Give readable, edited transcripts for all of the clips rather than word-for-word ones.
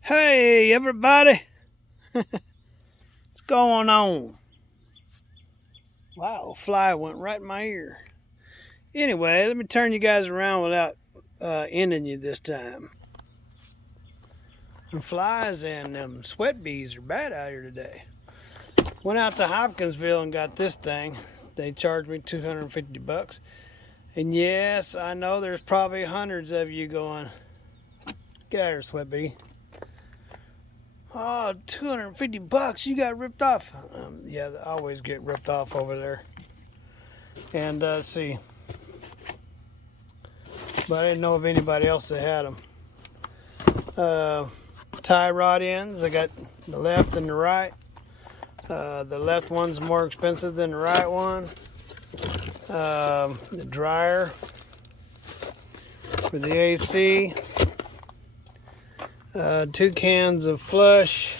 Hey everybody, what's going on? Wow, a fly went right in my ear. Anyway, let me turn you guys around without ending you this time. The flies and them sweat bees are bad out here today. Went out to Hopkinsville and got this thing. They charged me $250. And yes, I know there's probably hundreds of you going, get out of here, sweat bee. Oh, $250, you got ripped off. Yeah, I always get ripped off over there. And see, but I didn't know of anybody else that had them. Tie rod ends, I got the left and the right. The left one's more expensive than the right one. The dryer for the AC. 2 cans of Flush.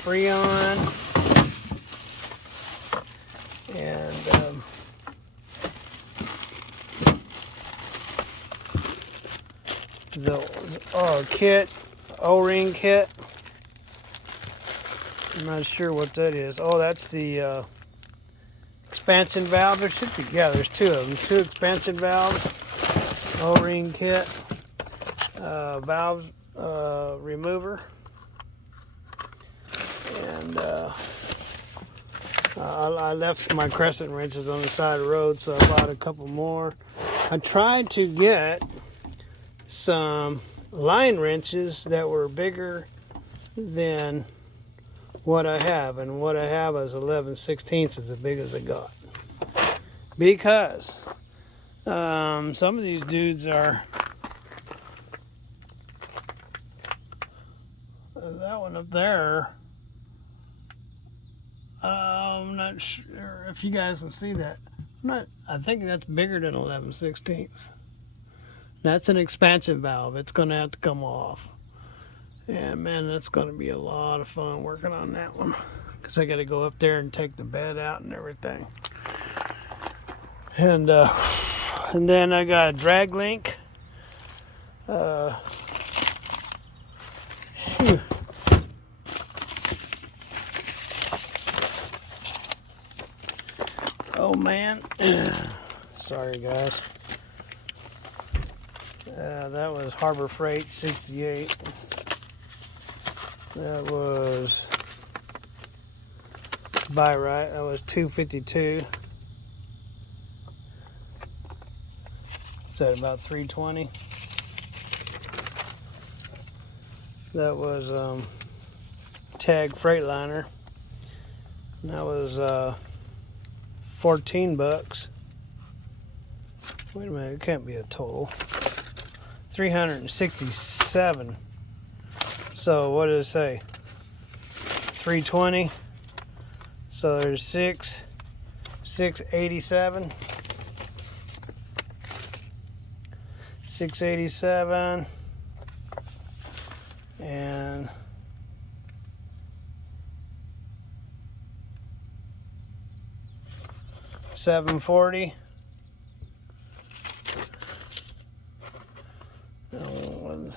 Freon. And the kit, O-ring kit. I'm not sure what that is. Oh, that's the expansion valve. There should be, yeah, there's 2 of them. 2 expansion valves, O-ring kit, valve remover, and I left my crescent wrenches on the side of the road, so I bought a couple more. I tried to get some line wrenches that were bigger than what I have, and what I have is 11/16 is as big as I got, because some of these dudes are that one up there. I'm not sure if you guys can see that. I think that's bigger than 11/16. That's an expansion valve. It's going to have to come off. And man, that's going to be a lot of fun working on that one, because I got to go up there and take the bed out and everything. And then I got a drag link. Oh man, sorry guys. That was Harbor Freight 68. That was buy right. That was $252. It's at about $320. That was tag Freightliner. And that was $14. Wait a minute, it can't be a total. 367. So what does it say? 320. So there's 687. 687 and $740.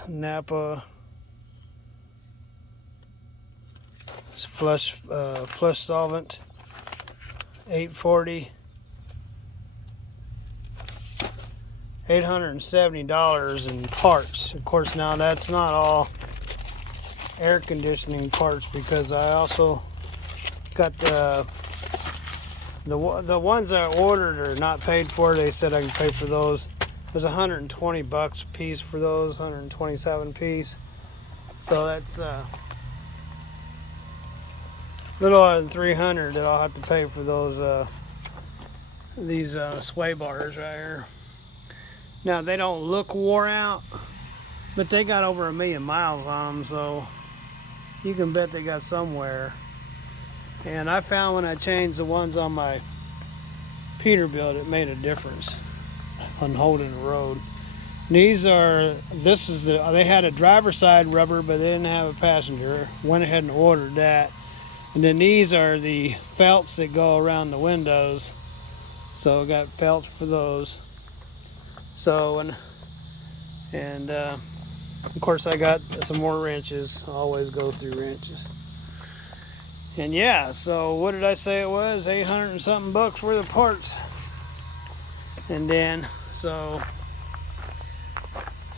Napa flush solvent, $840. $870 in parts. Of course, now that's not all air conditioning parts, because I also got the ones I ordered are not paid for. They said I can pay for those. There's $120 a piece for those, 127 piece. So that's a little more than $300 that I'll have to pay for those these sway bars right here. Now they don't look wore out, but they got over 1 million miles on them, so you can bet they got somewhere. And I found when I changed the ones on my Peterbilt, it made a difference on holding the road. These are, they had a driver's side rubber, but they didn't have a passenger. Went ahead and ordered that. And then these are the felts that go around the windows. So I got felts for those. So, and Of course, I got some more wrenches. I always go through wrenches. And yeah, so what did I say it was? 800 and something bucks worth of parts. And then, so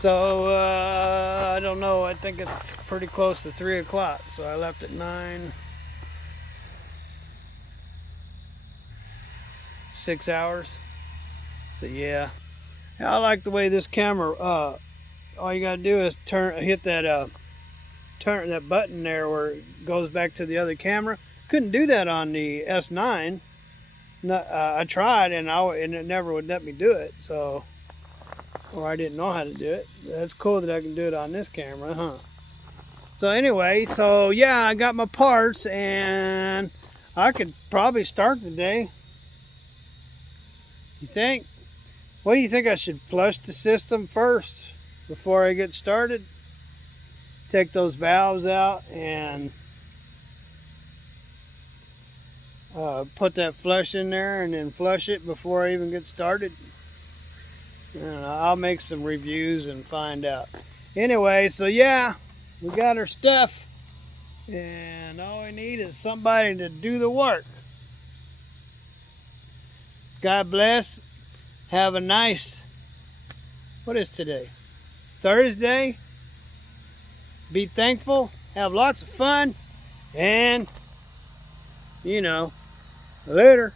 I don't know, I think it's pretty close to 3 o'clock. So I left at 9, 6 hours. So yeah, I like the way this camera, all you gotta do is hit that button there where it goes back to the other camera. Couldn't do that on the S9. I tried and it never would let me do it. So, or I didn't know how to do it. That's cool that I can do it on this camera, huh? So anyway, so yeah, I got my parts and I could probably start the day. You think? What do you think? I should flush the system first before I get started? Take those valves out and put that flush in there and then flush it before I even get started. I'll make some reviews and find out. Anyway, so yeah, we got our stuff and all we need is somebody to do the work. God bless. Have a nice, what is today? Thursday. Be thankful. Have lots of fun. And, you know, later.